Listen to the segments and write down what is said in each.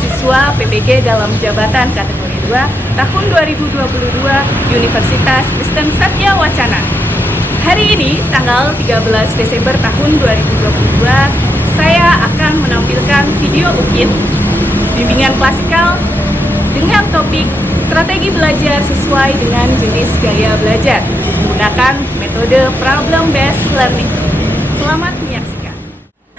mahasiswa PPG dalam jabatan kategori 2 tahun 2022 Universitas Kristen Satya Wacana. Hari ini tanggal 13 Desember tahun 2022 saya akan menampilkan video UKIT bimbingan klasikal dengan topik strategi belajar sesuai dengan jenis gaya belajar menggunakan metode problem based learning. Selamat menyaksikan.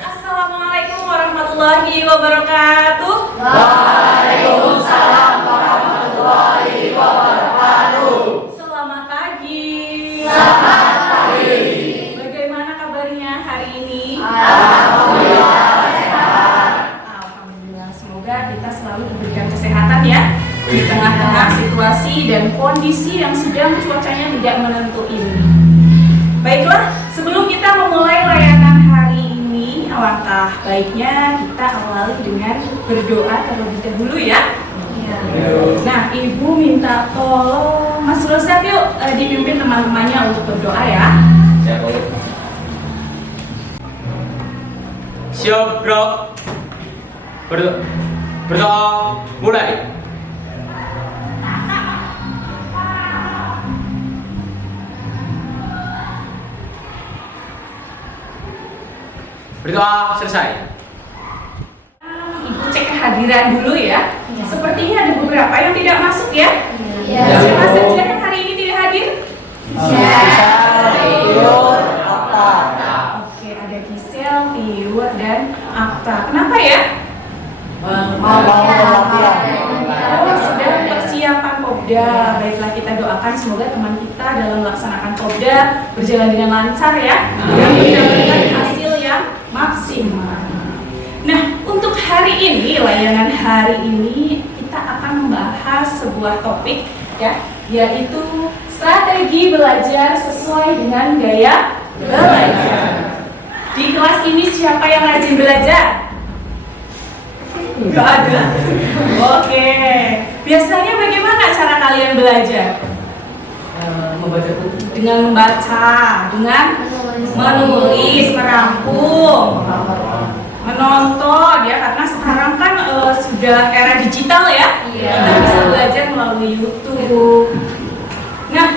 Assalamualaikum warahmatullahi wabarakatuh. Waalaikumsalam warahmatullahi wabarakatuh. Selamat pagi. Selamat pagi. Bagaimana kabarnya hari ini? Alhamdulillah sehat. Alhamdulillah, semoga kita selalu diberikan kesehatan ya di tengah-tengah situasi dan kondisi yang sedang cuacanya tidak menentu ini. Baiklah, sebelum kita memulai layanan hari ini, alangkah baiknya kita awali dengan berdoa terlebih dahulu ya. Nah, Ibu minta tolong Mas Rozak yuk dipimpin teman-temannya untuk berdoa ya. Siap, bro. Berdoa mulai. Berdoa selesai. Ibu cek kehadiran dulu ya. Sepertinya ada beberapa yang tidak masuk ya. Ya. Siapa saja yang hari ini tidak hadir? Oke, ada Gisel, Tiur, dan Akta. Kenapa ya? Oh, sedang persiapan Popda. Baiklah, kita doakan semoga teman kita dalam melaksanakan Popda berjalan dengan lancar ya. Dan mendapatkan hasil yang maksimal. Nah, untuk hari ini, layanan hari ini kita akan membahas sebuah topik ya, yaitu strategi belajar sesuai dengan gaya belajar. Di kelas ini siapa yang rajin belajar? Gak ada. Oke. Biasanya bagaimana cara kalian belajar? Dengan membaca, dengan menulis, merangkum, menonton ya, karena sekarang kan sudah era digital ya. Kita bisa belajar melalui YouTube. Nah,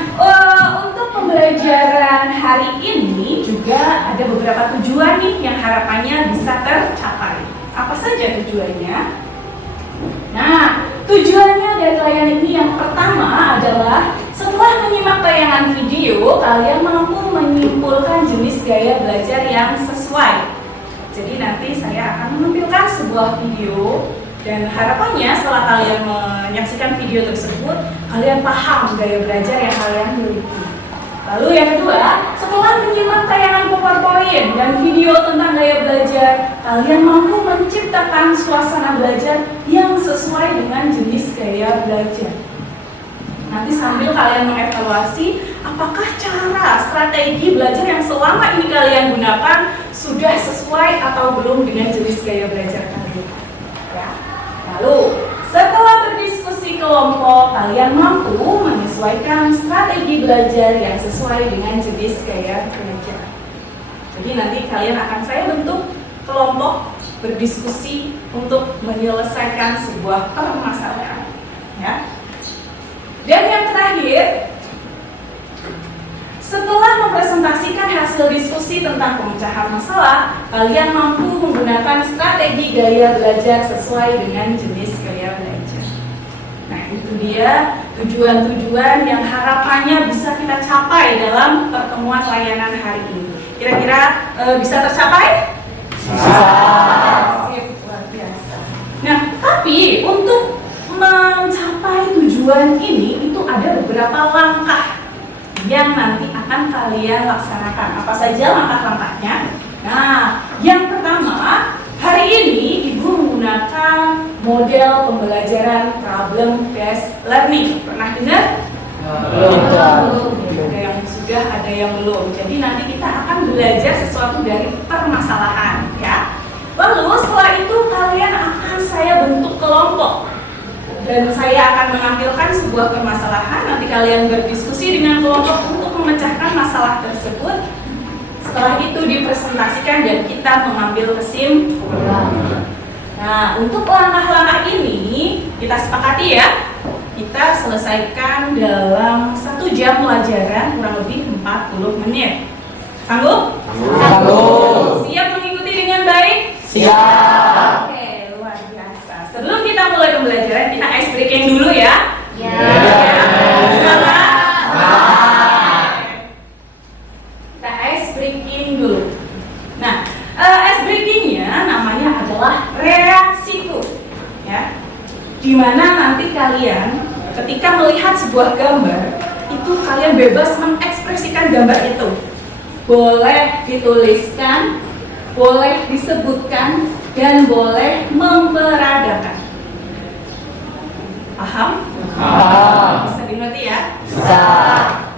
untuk pembelajaran hari ini juga ada beberapa tujuan nih yang harapannya bisa tercapai. Apa saja tujuannya? Nah, tujuannya dari layanan ini yang pertama adalah setelah menyimak tayangan video, kalian mampu menyimpulkan jenis gaya belajar yang sesuai. Jadi nanti saya akan menampilkan sebuah video dan harapannya setelah kalian menyaksikan video tersebut, kalian paham gaya belajar yang kalian miliki. Lalu yang kedua, setelah menyimak tayangan PowerPoint dan video tentang gaya belajar, kalian mampu menciptakan suasana belajar yang sesuai dengan jenis gaya belajar. Nanti sambil kalian mengevaluasi apakah cara strategi belajar yang selama ini kalian gunakan sudah sesuai atau belum dengan jenis gaya belajar kalian. Ya. Lalu setelah berdiskusi kelompok, kalian mampu menyesuaikan strategi belajar yang sesuai dengan jenis gaya belajar. Jadi nanti kalian akan saya bentuk kelompok berdiskusi untuk menyelesaikan sebuah permasalahan. Ya. Dan yang terakhir, setelah mempresentasikan hasil diskusi tentang pemecahan masalah, kalian mampu menggunakan strategi gaya belajar sesuai dengan jenis gaya belajar. Nah, itu dia tujuan-tujuan yang harapannya bisa kita capai dalam pertemuan layanan hari ini. Kira-kira bisa tercapai? Bisa. Luar biasa. Nah, tapi untuk mencapai tujuan ini itu ada beberapa langkah yang nanti akan kalian laksanakan. Apa saja langkah-langkahnya? Nah, yang pertama, hari ini Ibu menggunakan model pembelajaran problem based learning. Pernah dengar? Ada yang sudah, ada yang belum. Jadi nanti kita akan belajar sesuatu dari permasalahan ya. Lalu setelah itu kalian akan saya bentuk kelompok. Dan saya akan menampilkan sebuah permasalahan, nanti kalian berdiskusi dengan kelompok untuk memecahkan masalah tersebut. Setelah itu dipresentasikan dan kita mengambil kesimpulan. Nah, untuk langkah-langkah ini kita sepakati ya. Kita selesaikan dalam 1 jam pelajaran kurang lebih 40 menit. Sanggup? Sanggup. Siap mengikuti dengan baik? Siap. Oke, luar biasa. Sebelum kita mulai pembelajaran, kita ice breaking dulu ya. Ya. Semangat. Kita ice breaking dulu. Nah, ice breakingnya namanya adalah reaksiku, ya. Dimana nanti kalian ketika melihat sebuah gambar itu kalian bebas mengekspresikan gambar itu. Boleh dituliskan, boleh disebutkan, dan boleh memperagakan. Paham? Bisa dimengerti ya? Bisa.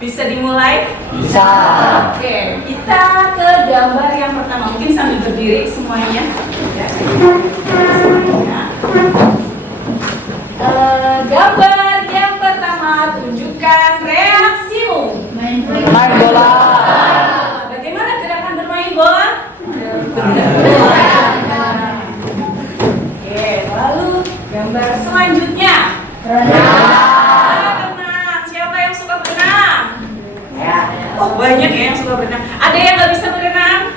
Bisa dimulai? Bisa. Oke, kita ke gambar yang pertama. Mungkin sambil berdiri semuanya. Ya. Gambar yang pertama, tunjukkan reaksimu. Main bola. Bagaimana gerakan bermain bola? Oke, lalu gambar selanjutnya. Renang. Siapa yang suka berenang? Oh, banyak ya yang suka berenang. Ada yang nggak bisa berenang?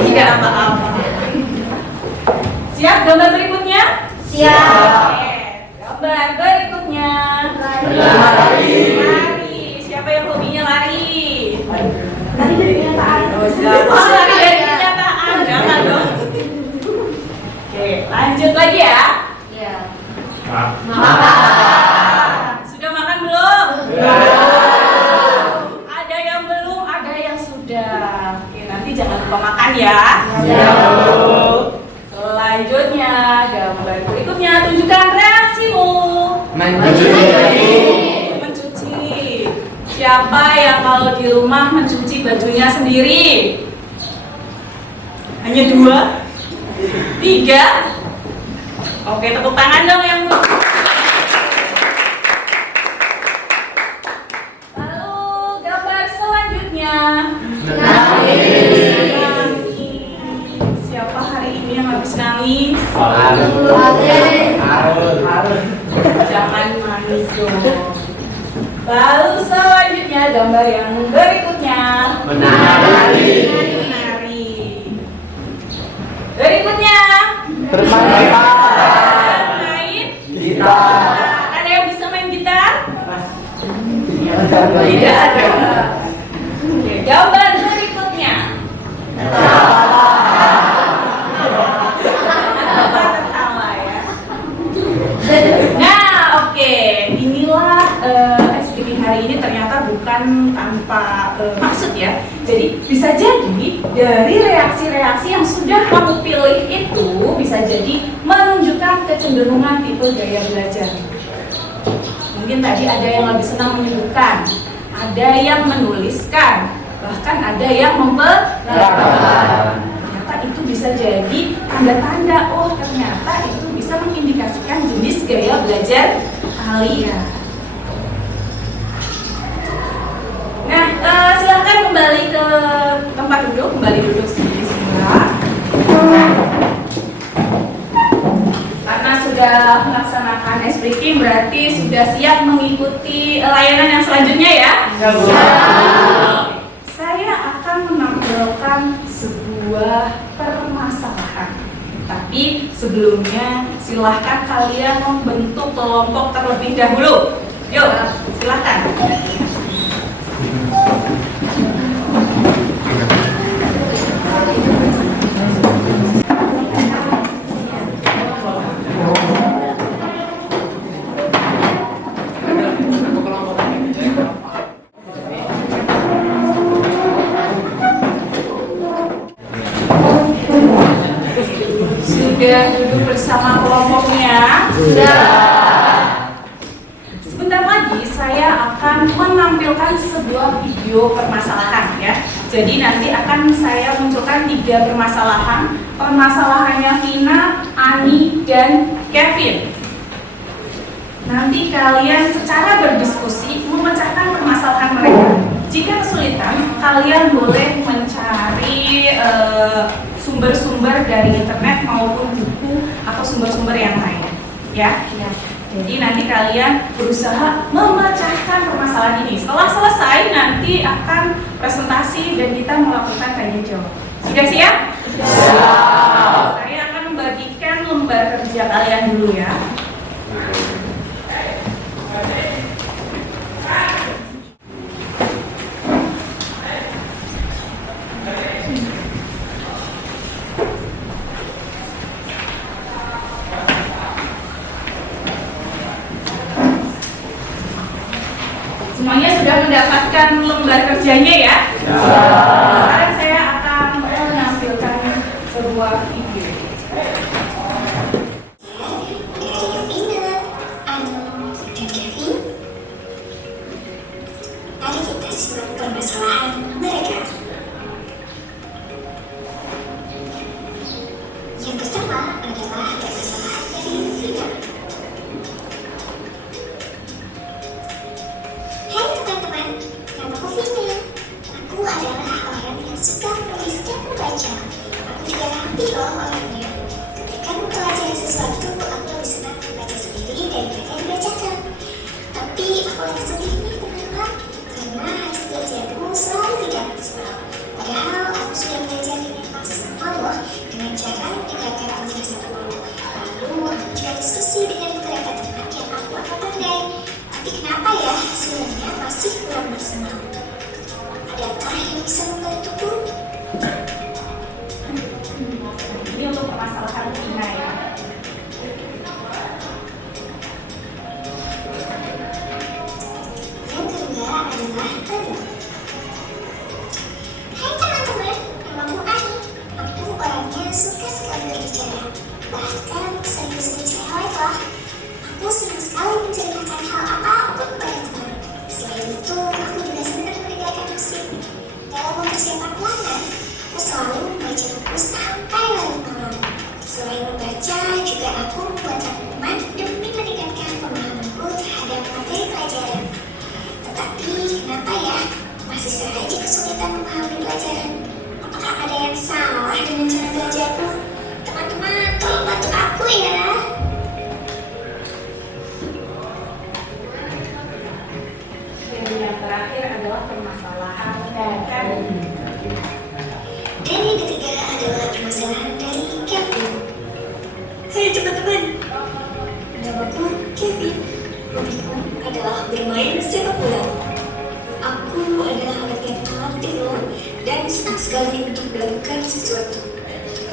Tidak apa-apa. Siap, gambar berikutnya? Siap. Oke, gambar berikutnya. Lari. Lari. Siapa yang hobinya lari? Lari dari kenyataan. Lari dari kenyataan. Jangan dong. Oke, lanjut lagi ya. Sudah makan belum? Ada yang belum, ada yang sudah. Oke, nanti jangan lupa makan ya. Selanjutnya, gambar berikutnya, tunjukkan reaksimu. Mencuci. Siapa yang kalau di rumah mencuci bajunya sendiri? Hanya 2? 3? Oke, tepuk tangan dong yang lalu gambar selanjutnya. Nangis. Siapa hari ini yang habis nangis? Jangan nangis dong. Lalu selanjutnya gambar yang berikutnya. Menari. Berikutnya. Bermain Main gitar. Ada yang bisa main gitar? Tidak Tidak ada. Oke, gambar berikutnya. Apa tertawa ya? Nah, oke. Inilah SPG hari ini ternyata bukan tanpa maksud ya. Jadi bisa jadi dari reaksi-reaksi yang sudah kamu pilih itu bisa jadi menunjukkan kecenderungan tipe gaya belajar. Mungkin tadi ada yang lebih senang menyebutkan, ada yang menuliskan, bahkan ada yang memperagakan. Ternyata itu bisa jadi tanda-tanda, oh ternyata itu bisa mengindikasikan jenis gaya belajar kalian. Nah, silakan kembali ke tempat duduk, kembali duduk sendiri semua. Karena sudah melaksanakan ice breaking, berarti sudah siap mengikuti layanan yang selanjutnya ya? Saya akan menampilkan sebuah permasalahan. Tapi sebelumnya silahkan kalian membentuk kelompok terlebih dahulu. Yuk, silahkan. Sudah duduk bersama kelompoknya? Sudah. Sebentar lagi saya akan menampilkan sebuah video permasalahan ya. Jadi nanti akan saya munculkan 3 permasalahan. Permasalahannya Vina, Ani, dan Kevin. Nanti kalian secara berdiskusi memecahkan permasalahan mereka. Jika kesulitan, kalian boleh mencari sumber-sumber dari internet maupun buku atau sumber-sumber yang lain. Ya. Jadi nanti kalian berusaha memecahkan permasalahan ini. Setelah selesai nanti akan presentasi dan kita melakukan tanya jawab. Sudah siap? Siap. Saya akan membagikan lembar kerja kalian dulu ya. Semuanya sudah mendapatkan lembar kerjanya ya? Sekarang saya akan menampilkan sebuah video. Mari kita simak permasalahan mereka. Yang pertama adalah permasalahan dari Vina. Hai teman-teman, namaku Vina. Aku adalah orang yang suka menulis dan membaca. Aku juga rapi loh orangnya. Ketika mempelajari sesuatu, aku lebih senang membaca sendiri daripada dibacakan. Tapi aku lagi sedih nih teman-teman, karena hasil belajarku selalu tidak maksimal. Padahal aku sudah belajar dengan maksimal loh, dengan cara mendengarkan penjelasan guru. Lalu aku juga diskusi dengan beberapa teman yang aku anggap pandai. Tapi kenapa ya hasilnya masih kurang maksimal? Adakah yang bisa membantuku? Ini untuk permasalahan Vina ya. Yang kedua adalah Ani. Hai teman-teman, namaku Ani. Aku orangnya suka sekali berbicara. Bahkan sering disebut cerewet loh. Aku senang sekali menceritakan hal apapun pada teman. Selain itu, aku juga senang mendengarkan musik. Dalam mempersiapkan pelanggan, aku selalu membaca buku sampai larut malam. Selain membaca, juga aku membuat rangkuman demi meningkatkan pemahamanku terhadap materi pelajaran. Tetapi kenapa ya masih saja kesulitan memahami pelajaran? Apakah ada yang salah dengan cara belajarku? Teman-teman, tolong bantu aku ya. Dan yang terakhir adalah permasalahan Kevin. Dan yang ketiga adalah permasalahan dari Kevin. Hai teman-teman, namaku Kevin. Hobiku adalah bermain sepak bola. Aku adalah anak yang aktif loh, dan senang sekali untuk melakukan sesuatu.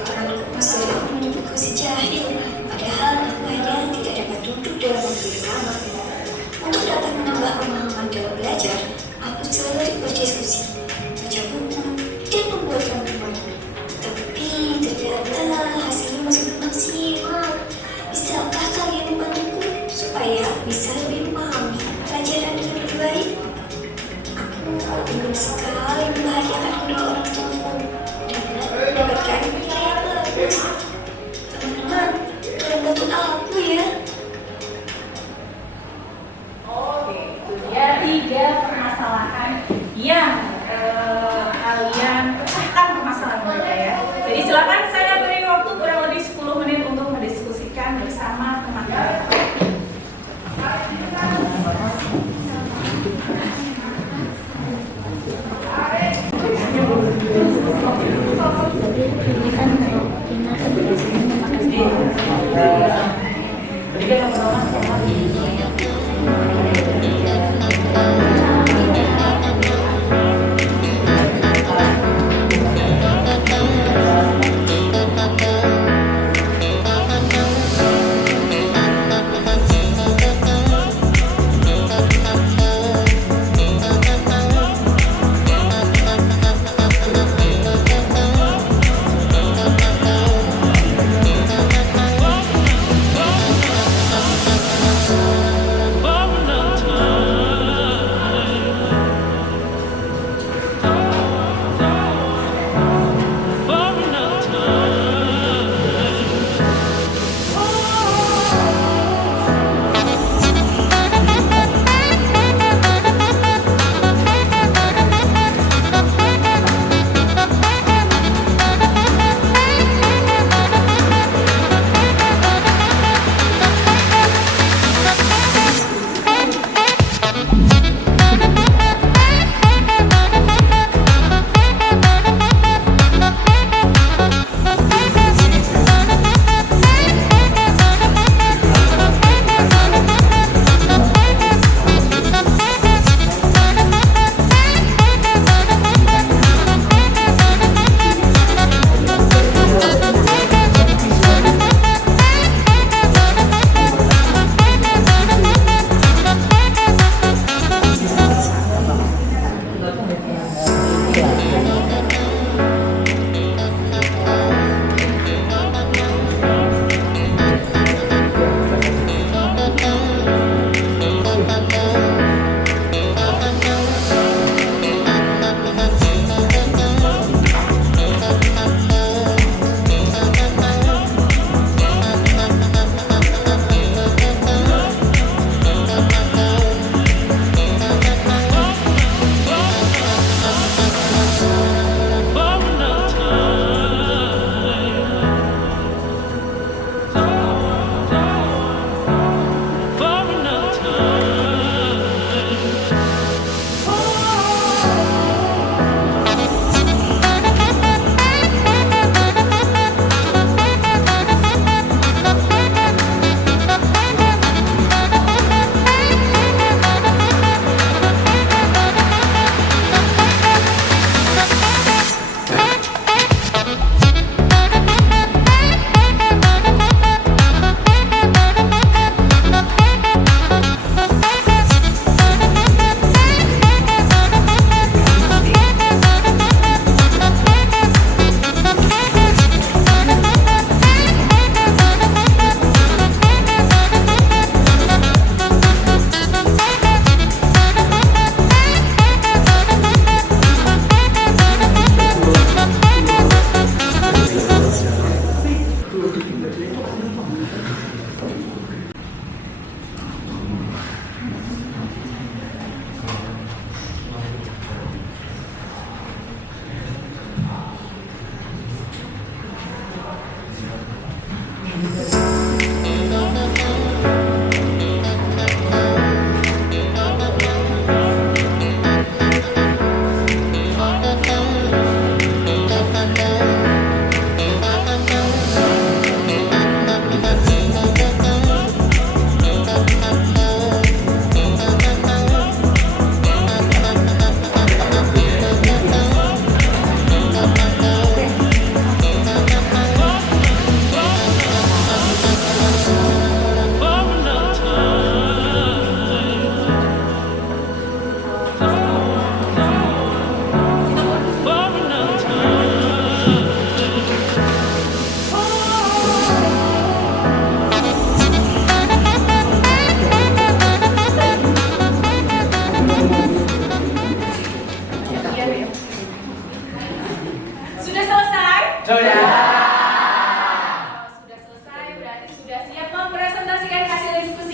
Teman-temanku sering menyebutku si jahil, padahal aku hanya tidak dapat duduk dalam waktu yang lama. Untuk dapat menambah pemahaman dalam belajar, aku sering berdiskusi, baca buku, dan membuat rangkuman. Tapi ternyata hasilnya masih maksimal. Bisakah kalian membantuku supaya bisa lebih memahami pelajaran dengan lebih baik? Aku ingin sekali membahagiakan kedua orang tuaku dan mendapatkan nilai yang bagus. Teman-teman, tolong bantu aku ya. Oke, itu dia 3 permasalahan yang kalian pecahkan permasalahan mereka ya. Jadi silakan saya beri waktu kurang lebih 10 menit untuk mendiskusikan bersama teman-teman.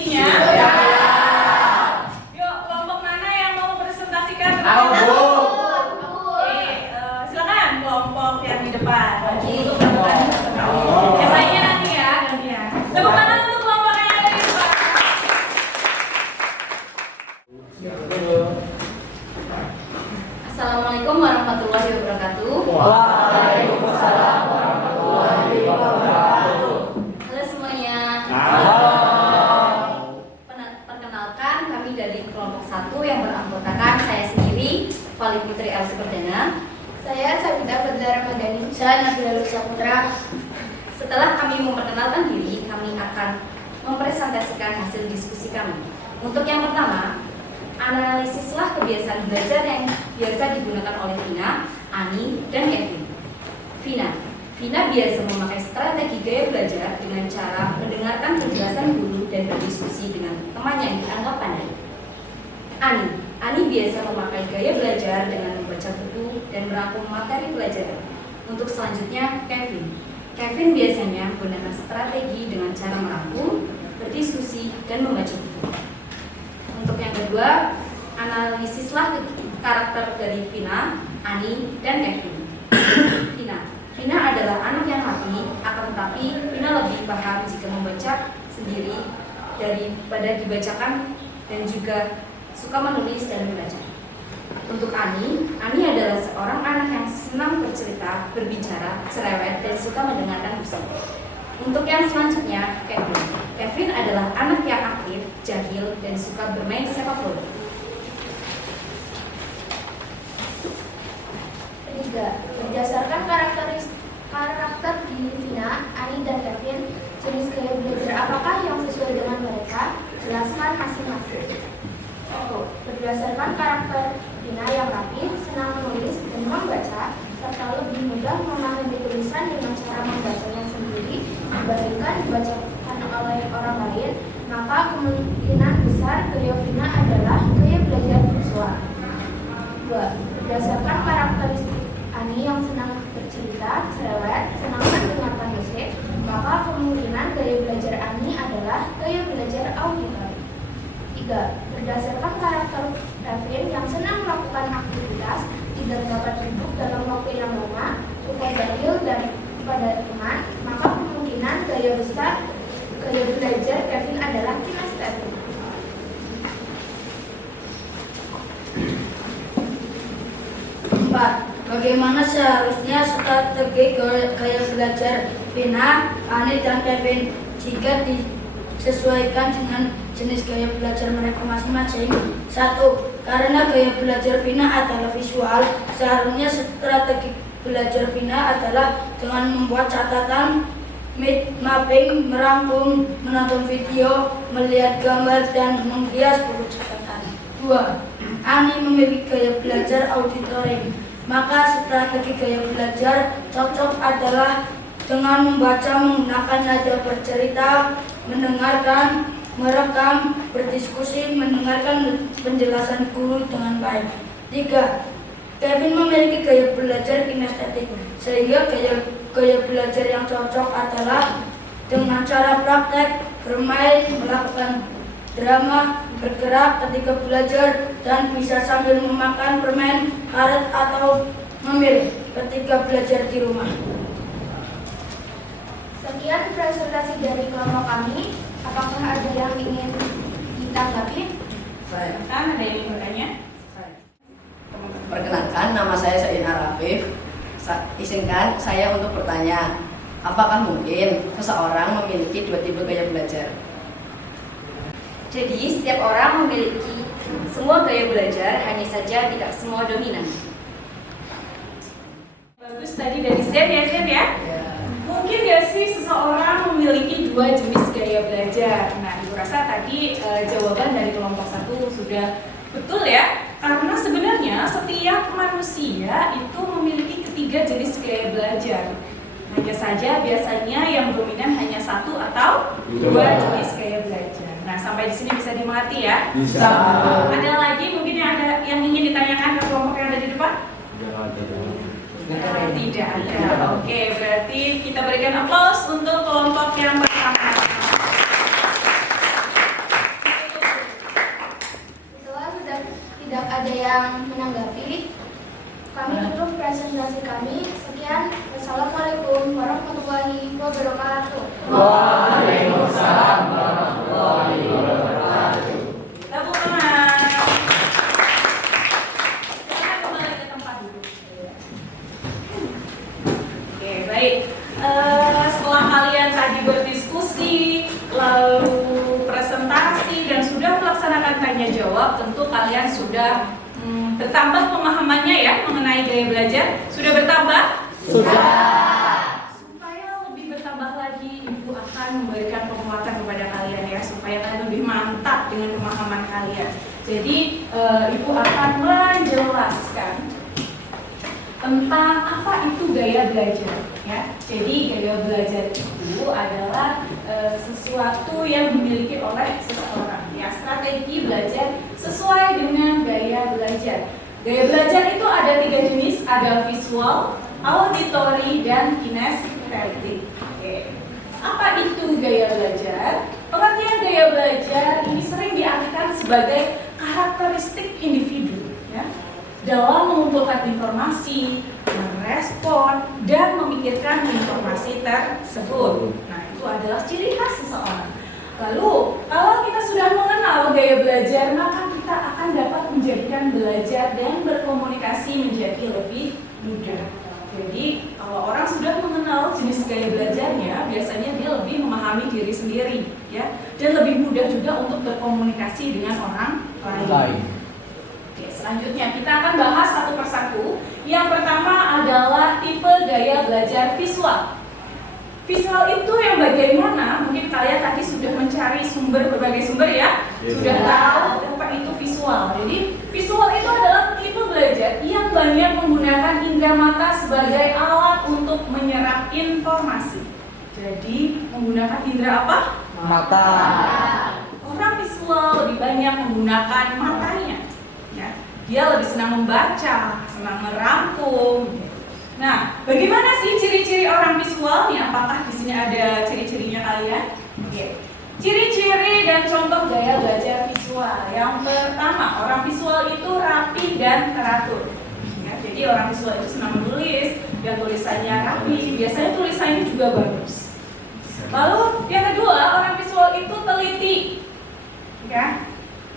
diskusinya? Yuk, kelompok mana yang mau presentasikan? Aku, Bu. Oke, silakan kelompok yang di depan. Untuk melakukan presentasi. Yang lainnya nanti ya, gantian. Tepuk tangan untuk kelompok yang ada di depan. Assalamualaikum warahmatullahi wabarakatuh. Waalaikumsalam warahmatullahi wabarakatuh. Halo semuanya. Perkenalkan, kami dari kelompok 1 yang beranggotakan saya sendiri, Vali Putri Elsi Perdana. Saya Sabita Fadla Ramadhani. Saya Nabila Saputra. Setelah kami memperkenalkan diri, kami akan mempresentasikan hasil diskusi kami. Untuk yang pertama, analisislah kebiasaan belajar yang biasa digunakan oleh Vina, Ani, dan Kevin. Vina biasa memakai strategi gaya belajar dengan cara mendengarkan penjelasan guru dan berdiskusi dengan teman yang dianggap pandai. Ani biasa memakai gaya belajar dengan membaca buku dan merangkum materi pelajaran. Untuk selanjutnya, Kevin biasanya menggunakan strategi dengan cara merangkum, berdiskusi, dan membaca buku. Untuk yang kedua, analisislah karakter dari Vina, Ani, dan Kevin. Vina adalah anak yang rapi, akan tetapi Vina lebih paham jika membaca sendiri daripada dibacakan dan juga suka menulis dan membaca. Untuk Ani adalah seorang anak yang senang bercerita, berbicara, cerewet, dan suka mendengarkan musik. Untuk yang selanjutnya, Kevin adalah anak yang aktif, jahil, dan suka bermain sepak bola. 3. Berdasarkan karakter diri Vina, Ani, dan Kevin, jenis gaya belajar apakah yang sesuai dengan mereka? Jelaskan masing-masing. 1. Berdasarkan karakter Vina yang rapi, senang menulis dan membaca, serta lebih mudah memahami tulisan dengan cara membacanya sendiri dibandingkan dibacakan oleh orang lain, maka kemungkinan besar gaya Vina adalah gaya belajar visual. 2. Berdasarkan karakteristik Ani yang senang bercerita, cerewet, senang mendengarkan musik, maka kemungkinan gaya belajar Ani adalah gaya belajar auditori. 3. Berdasarkan karakter Kevin yang senang melakukan aktivitas, tidak dapat duduk dalam waktu yang lama, suka jahil dan pada teman, maka kemungkinan gaya belajar Kevin adalah kinestetik. 4. Bagaimana seharusnya strategi gaya belajar Vina, Ani, dan Kevin jika disesuaikan dengan jenis gaya belajar mereka masing-masing? 1. Karena gaya belajar Vina adalah visual, seharusnya strategi belajar Vina adalah dengan membuat catatan, mapping, merangkum, menonton video, melihat gambar, dan menghias buku catatan. 2. Ani memiliki gaya belajar auditori, maka strategi gaya belajar cocok adalah dengan membaca menggunakan nada bercerita, mendengarkan, merekam, berdiskusi, mendengarkan penjelasan guru dengan baik. 3. Kevin memiliki gaya belajar kinestetik, sehingga gaya belajar yang cocok adalah dengan cara praktek, bermain, melakukan drama, bergerak ketika belajar, dan bisa sambil memakan permen, karet, atau ngemil ketika belajar di rumah. Sekian presentasi dari kelompok kami. Apakah ada yang ingin ditanggapi? Ada yang bertanya? Perkenalkan, nama saya Said Arafif. Izinkan saya untuk bertanya, apakah mungkin seseorang memiliki dua tipe gaya belajar? Jadi, setiap orang memiliki semua gaya belajar, hanya saja tidak semua dominan. Bagus tadi dari Zen ya? Mungkin gak sih seseorang memiliki dua jenis gaya belajar? Nah, Ibu rasa tadi jawaban dari kelompok 1 sudah betul ya? Karena sebenarnya setiap manusia itu memiliki ketiga jenis gaya belajar. Hanya saja biasanya yang dominan hanya satu atau dua jenis gaya belajar. Nah, sampai di sini bisa dimengerti ya? Bisa. Ada lagi mungkin yang ingin ditanyakan ke kelompok yang ada di depan? Tidak ada. Oke, berarti kita berikan aplaus untuk kelompok yang pertama. yang menanggapi? Kami tutup presentasi kami. Sekian. Wassalamualaikum warahmatullahi wabarakatuh. Waalaikumsalam warahmatullahi wabarakatuh. Tepuk tangan. Silakan kembali ke tempat duduk. Oke, baik. Setelah kalian tadi berdiskusi, lalu presentasi dan sudah melaksanakan tanya jawab, tentu kalian sudah bertambah pemahamannya ya mengenai gaya belajar. Sudah bertambah? Sudah. Supaya lebih bertambah lagi, Ibu akan memberikan penguatan kepada kalian ya, supaya kalian lebih mantap dengan pemahaman kalian. Jadi Ibu akan menjelaskan tentang apa itu gaya belajar ya. Jadi gaya belajar itu adalah sesuatu yang dimiliki oleh seseorang ya, strategi belajar sesuai dengan gaya belajar. Gaya belajar itu ada 3 jenis, ada visual, auditory, dan kinestetik. Oke. Apa itu gaya belajar? Pengertian gaya belajar ini sering diartikan sebagai karakteristik individu ya, dalam mengumpulkan informasi, merespon, dan memikirkan informasi tersebut. Nah, itu adalah ciri khas seseorang. Lalu, kalau kita sudah mengenal gaya belajar, maka kita akan dapat menjadikan belajar dan berkomunikasi menjadi lebih mudah. Jadi, kalau orang sudah mengenal jenis gaya belajarnya, biasanya dia lebih memahami diri sendiri, ya, dan lebih mudah juga untuk berkomunikasi dengan orang lain. Oke, selanjutnya kita akan bahas satu persatu. Yang pertama adalah tipe gaya belajar visual. Visual itu yang bagian mana? Mungkin kalian tadi sudah mencari berbagai sumber ya, sudah tahu apa itu visual. Jadi visual itu adalah tipe belajar yang banyak menggunakan indera mata sebagai alat untuk menyerap informasi. Jadi menggunakan indera apa? Mata. Orang visual lebih banyak menggunakan matanya. Ya. Dia lebih senang membaca, senang merangkum. Nah, bagaimana sih ciri-ciri orang visual? Nih, apakah di sini ada ciri-cirinya kalian? Oke. Ciri-ciri dan contoh gaya belajar visual. Yang pertama, orang visual itu rapi dan teratur. Ya, jadi orang visual itu senang menulis dan tulisannya rapi. Biasanya tulisannya juga bagus. Lalu yang kedua, orang visual itu teliti. Ya.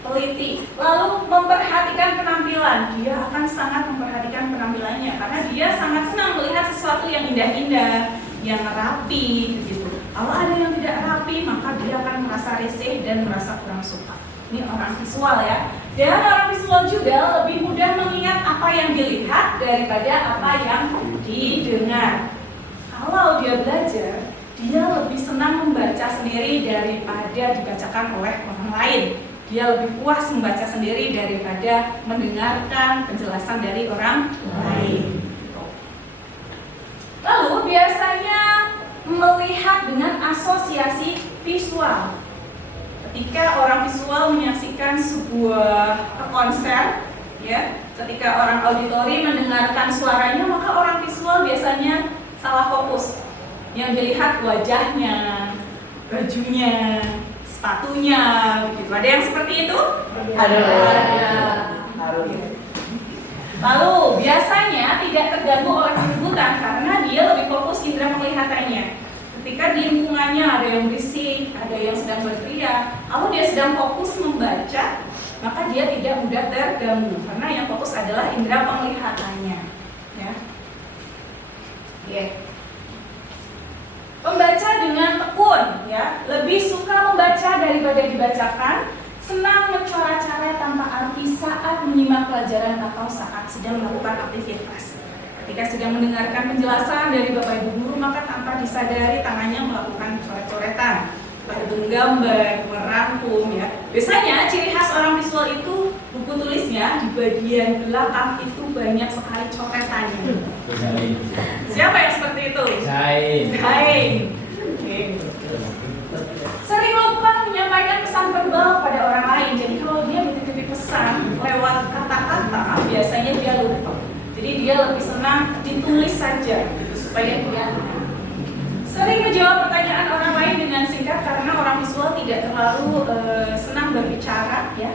Teliti, lalu memperhatikan penampilan. Dia akan sangat memperhatikan penampilannya karena dia sangat senang melihat sesuatu yang indah-indah, yang rapi gitu. Kalau ada yang tidak rapi, maka dia akan merasa risih dan merasa kurang suka. Ini orang visual ya. Dan orang visual juga lebih mudah mengingat apa yang dilihat daripada apa yang didengar. Kalau dia belajar, dia lebih senang membaca sendiri daripada dibacakan oleh orang lain. Dia lebih puas membaca sendiri daripada mendengarkan penjelasan dari orang lain. Lalu biasanya melihat dengan asosiasi visual. Ketika orang visual menyaksikan sebuah konser, ya, ketika orang auditori mendengarkan suaranya, maka orang visual biasanya salah fokus. Yang dilihat wajahnya, bajunya, sepatunya, begitu. Ada yang seperti itu? Ada. Lalu biasanya tidak terganggu oleh keributan karena dia lebih fokus indera penglihatannya. Ketika di lingkungannya ada yang berisik, ada yang sedang berteriak, kalau dia sedang fokus membaca, maka dia tidak mudah terganggu karena yang fokus adalah indera penglihatannya. Ya. Yeah. Membaca dengan tekun, ya, lebih suka membaca daripada dibacakan, senang mencoret-coret tanpa arti saat menyimak pelajaran atau saat sedang melakukan aktivitas. Ketika sedang mendengarkan penjelasan dari Bapak Ibu guru, maka tanpa disadari tangannya melakukan coret-coretan, menggambar, merangkum, ya. Biasanya ciri khas orang visual itu buku tulisnya di bagian belakang itu banyak sekali coretannya. Siapa yang seperti itu? Zain. Oke. Sering lupa menyampaikan pesan verbal kepada orang lain. Jadi kalau dia bertitip pesan lewat kata-kata, biasanya dia lupa. Jadi dia lebih senang ditulis saja, gitu, supaya dia sering menjawab pertanyaan orang lain dengan singkat karena orang visual tidak terlalu senang berbicara, ya.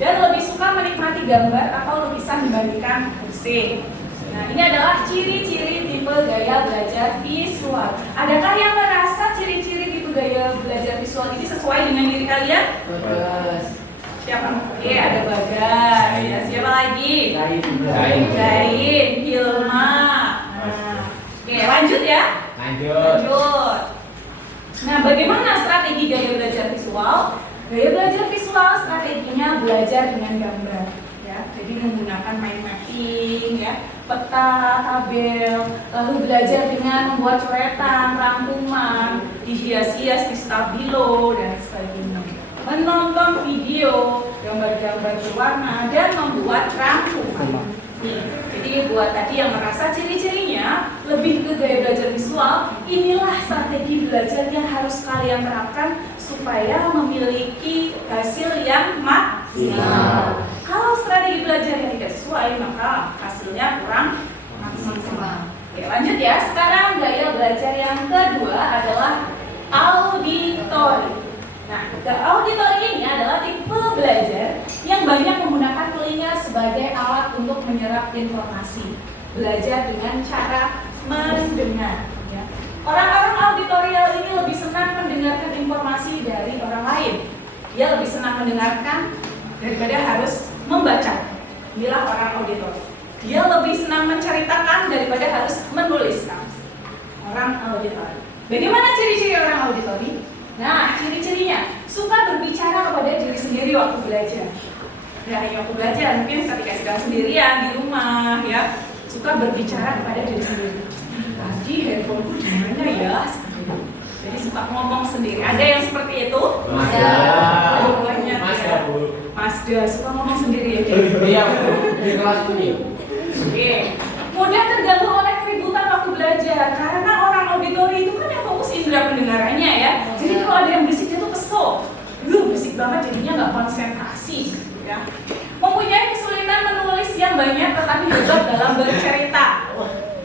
dan lebih suka menikmati gambar atau lukisan dibandingkan musik. Nah, ini adalah ciri-ciri tipe gaya belajar visual. Adakah yang merasa ciri-ciri tipe gaya belajar visual ini sesuai dengan diri kalian? Bagus. Siapa? Oke, ada Bagas. Ya, siapa lagi? Zain, Hilma. Nah, oke, lanjut ya. Lanjut. Nah, bagaimana strategi gaya belajar visual? Gaya belajar visual strateginya belajar dengan gambar, ya. Jadi menggunakan mind mapping, ya, peta, tabel, lalu belajar dengan membuat coretan, rangkuman, dihias-hias di stabilo dan sebagainya. Menonton video, gambar-gambar berwarna dan membuat rangkuman. Jadi buat tadi yang merasa ciri-cirinya lebih ke gaya belajar visual, inilah strategi belajar yang harus kalian terapkan supaya memiliki hasil yang maksimal. Kalau strategi belajar yang tidak sesuai, maka hasilnya kurang maksimal. Oke, lanjut ya. Sekarang gaya belajar yang kedua adalah auditori. Nah, auditori ini adalah tipe belajar yang banyak menggunakan telinga sebagai alat untuk menyerap informasi. Belajar dengan cara mendengar. Ya. Orang-orang auditorial ini lebih senang mendengarkan informasi dari orang lain. Dia lebih senang mendengarkan daripada harus membaca. Inilah orang auditori. Dia lebih senang menceritakan daripada harus menuliskan. Orang auditori. Bagaimana ciri-ciri orang auditori? Nah, ciri-cirinya suka berbicara kepada diri sendiri waktu belajar. Ya, waktu belajar mungkin ketika sedang sendirian di rumah, ya, suka berbicara kepada diri sendiri. Tadi handphoneku di mana ya? Jadi suka ngomong sendiri. Ada yang seperti itu? Oh, banyak ya. Masda suka ngomong sendiri ya. Iya, di kelas ini. Oke. Mudah terganggu oleh keributan waktu belajar karena orang auditori itu kan yang fokus indera pendengarannya ya. Jadi kalau ada yang berisik dia tuh kesel. Berisik banget jadinya nggak konsentrasi ya. Mempunyai kesulitan menulis yang banyak tetapi hebat dalam bercerita.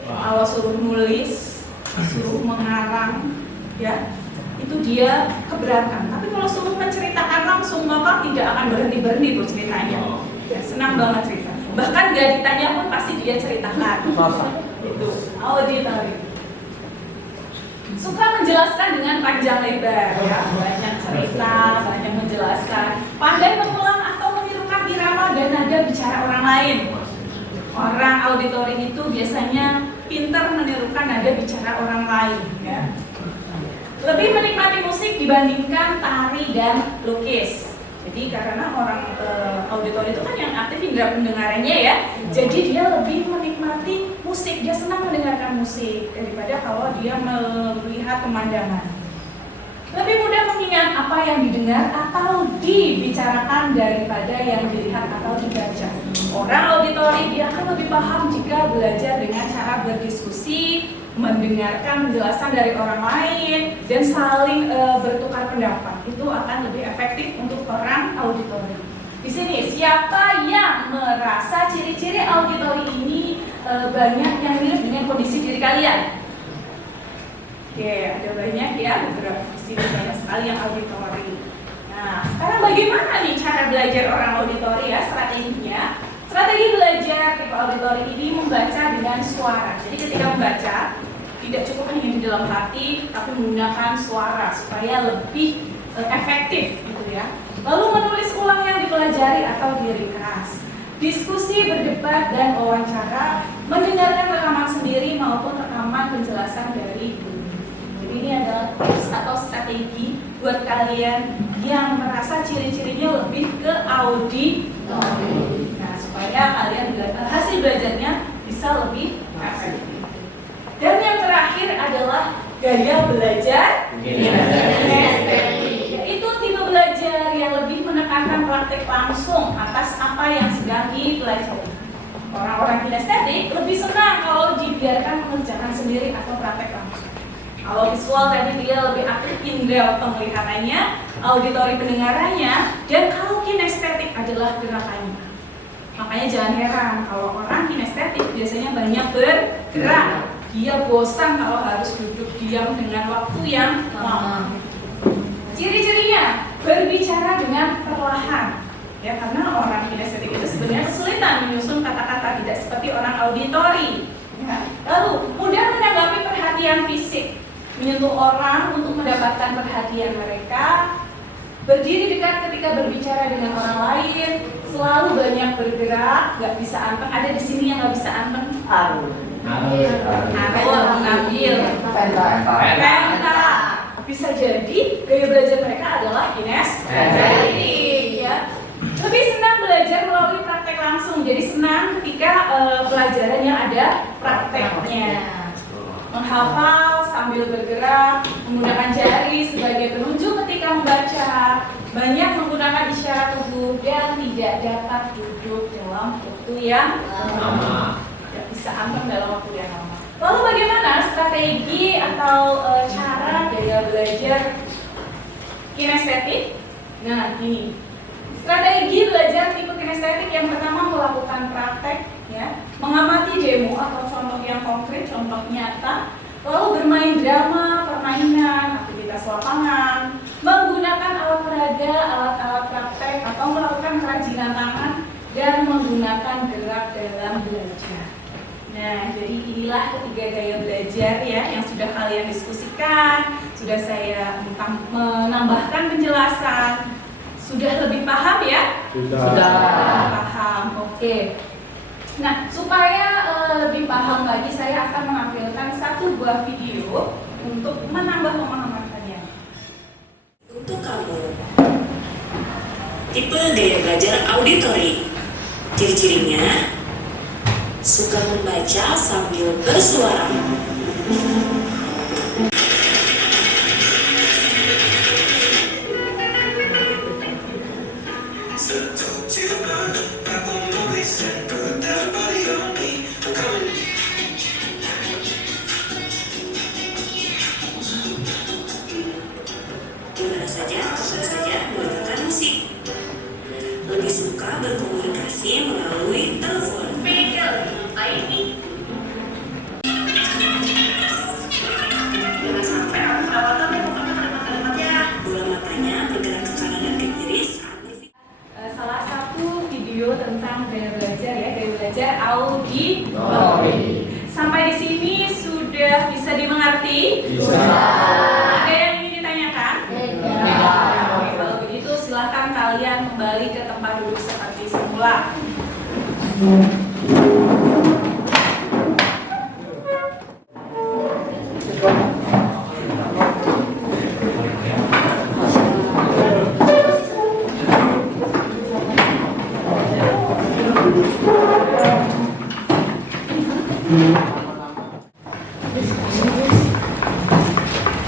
Kalau suruh nulis, suruh mengarang ya, itu dia keberatan. Tapi kalau suruh menceritakan langsung maka tidak akan berhenti-berhenti tuh ceritanya. Ya, senang banget cerita. Bahkan gak ditanya pun pasti dia ceritakan. Itu auditori. Suka menjelaskan dengan panjang lebar, ya, banyak cerita, banyak menjelaskan. Pandai mengulang atau menirukan irama dan nada bicara orang lain. Orang auditori itu biasanya pintar menirukan nada bicara orang lain, ya. Lebih menikmati musik dibandingkan tari dan lukis. Jadi karena orang auditori itu kan yang aktif indera pendengarannya ya, jadi dia lebih menikmati musik, dia senang mendengarkan musik daripada kalau dia melihat pemandangan. Lebih mudah mengingat apa yang didengar atau dibicarakan daripada yang dilihat atau dibaca. Orang auditori dia akan lebih paham jika belajar dengan cara berdiskusi, mendengarkan penjelasan dari orang lain dan saling bertukar pendapat. Itu akan lebih efektif untuk orang auditori. Di sini siapa yang merasa ciri-ciri auditori ini banyak yang mirip dengan kondisi diri kalian? Oke, ada banyak ya, beberapa di sini banyak sekali yang auditori. Nah, sekarang bagaimana nih cara belajar orang auditori ya, strateginya? Strategi belajar tipe auditori ini membaca dengan suara. Jadi ketika membaca tidak cukup hanya di dalam hati, tapi menggunakan suara supaya lebih efektif, gitu ya. Lalu menulis ulang yang dipelajari atau di-recast. Diskusi, berdebat, dan wawancara, mendengarkan rekaman sendiri maupun rekaman penjelasan dari guru. Jadi ini adalah tips atau strategi buat kalian yang merasa ciri-cirinya lebih ke auditori. Nah, supaya kalian hasil belajarnya bisa lebih efektif. Dan yang terakhir adalah gaya belajar kinestetik, yaitu tipe belajar yang lebih menekankan praktek langsung atas apa yang sedang dipelajari. Orang-orang kinestetik lebih senang kalau dibiarkan mengerjakan sendiri atau praktek langsung. Kalau visual tadi dia lebih aktif indera penglihatannya, auditori pendengarannya, dan kalau kinestetik adalah gerakannya. Makanya jangan heran kalau orang kinestetik biasanya banyak bergerak. Dia bosan kalau harus duduk diam dengan waktu yang lama. Ciri-cirinya berbicara dengan perlahan, Ya, karena orang kinestetik itu sebenarnya kesulitan menyusun kata-kata, tidak seperti orang auditori. Ya. Lalu mudah menanggapi perhatian fisik, menyentuh orang untuk mendapatkan perhatian mereka, berdiri dekat ketika berbicara dengan orang lain, selalu banyak bergerak, nggak bisa anteng. Ada di sini yang nggak bisa anteng? Ngambil, penta. Bisa jadi gaya belajar mereka adalah kinestetik, ya. Lebih senang belajar melalui praktek langsung, jadi senang ketika pelajaran yang ada prakteknya. Menghafal sambil bergerak, menggunakan jari sebagai penunjuk ketika membaca, banyak menggunakan isyarat tubuh dan tidak dapat duduk dalam waktu yang lama. Tidak bisa anteng dalam waktu yang lama. Lalu bagaimana strategi atau cara gaya belajar kinestetik? Nah, ini strategi belajar tipe kinestetik yang pertama melakukan praktek, ya, mengamati demo atau contoh yang konkret, contoh nyata, lalu bermain drama, permainan, aktivitas lapangan, menggunakan alat peraga, alat-alat praktek, atau melakukan kerajinan tangan, dan menggunakan gerak dalam belajar. Nah, jadi inilah ketiga gaya belajar ya yang sudah kalian diskusikan, sudah saya menambahkan penjelasan. Sudah lebih paham ya? Sudah paham, oke. Nah, supaya lebih paham lagi, saya akan menampilkan satu buah video untuk menambah pemahaman kalian. Untuk kamu, tipe gaya belajar auditori. Ciri-cirinya, suka membaca sambil bersuara. Dimana saja, kapan saja mendengarkan musik. Lebih suka berkomunikasi melalui telepon. Jangan sampai perawatan bola matanya bergerak ke kanan dan ke kiri saat berpikir. Salah satu video tentang gaya belajar ya, gaya belajar auditori. Sampai di sini sudah bisa dimengerti? Bisa. Ada yang ingin ditanyakan? Oke, kalau begitu silakan kalian kembali ke tempat duduk seperti semula.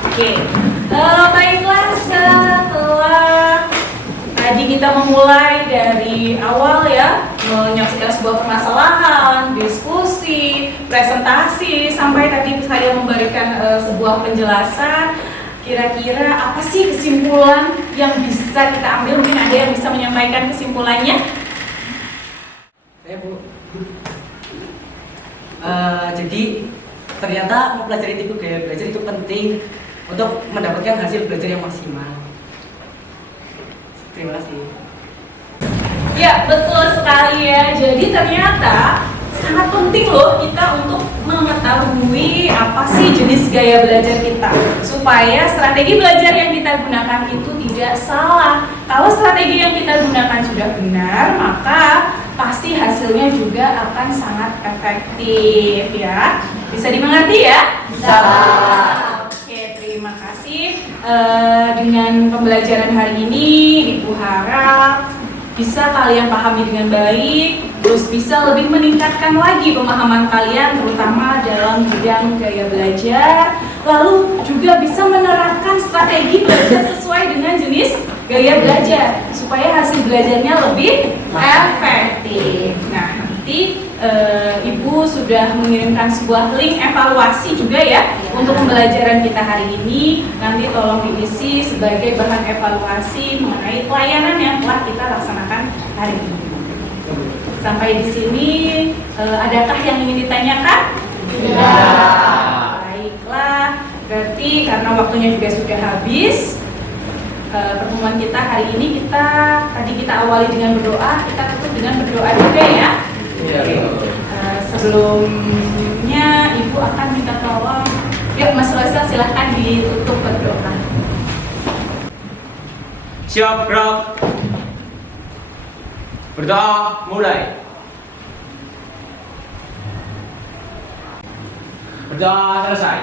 Oke, baiklah, setelah tadi kita memulai dari awal ya, menyaksikan sebuah permasalahan, diskusi, presentasi, sampai tadi saya memberikan sebuah penjelasan. Kira-kira apa sih kesimpulan yang bisa kita ambil? Mungkin ada yang bisa menyampaikan kesimpulannya? Bu. Jadi ternyata mempelajari tipe gaya belajar itu penting untuk mendapatkan hasil belajar yang maksimal. Terima kasih. Ya, betul sekali ya. Jadi ternyata sangat penting loh kita untuk mengetahui apa sih jenis gaya belajar kita, supaya strategi belajar yang kita gunakan itu tidak salah. Kalau strategi yang kita gunakan sudah benar, maka pasti hasilnya juga akan sangat efektif ya. Bisa dimengerti ya? Bisa. Oke, terima kasih. Dengan pembelajaran hari ini, Ibu harap bisa kalian pahami dengan baik, terus bisa lebih meningkatkan lagi pemahaman kalian, terutama dalam bidang gaya belajar, lalu juga bisa menerapkan strategi belajar sesuai dengan jenis gaya belajar, supaya hasil belajarnya lebih efektif. Nah, nanti Ibu sudah mengirimkan sebuah link evaluasi juga ya untuk pembelajaran kita hari ini. Nanti tolong diisi sebagai bahan evaluasi mengenai pelayanan yang telah kita laksanakan hari ini. Sampai di sini, adakah yang ingin ditanyakan? Tidak. Baiklah, berarti karena waktunya juga sudah habis, pertemuan kita hari ini tadi kita awali dengan berdoa, kita tutup dengan berdoa juga ya. Sebelumnya Ibu akan minta tolong, yuk Mas Rosa silahkan ditutup berdoa. Siap, gerak. Berdoa, mulai. Berdoa selesai.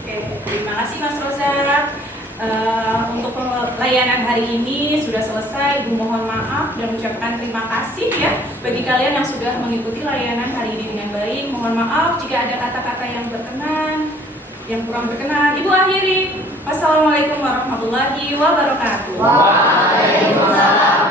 Oke, terima kasih Mas Rosa. Untuk pelayanan hari ini sudah selesai. Ibu mohon maaf dan ucapkan terima kasih ya bagi kalian yang sudah mengikuti layanan hari ini dengan baik. Mohon maaf jika ada kata-kata yang berkenan, yang kurang berkenan. Ibu akhiri. Wassalamualaikum warahmatullahi wabarakatuh. Waalaikumsalam.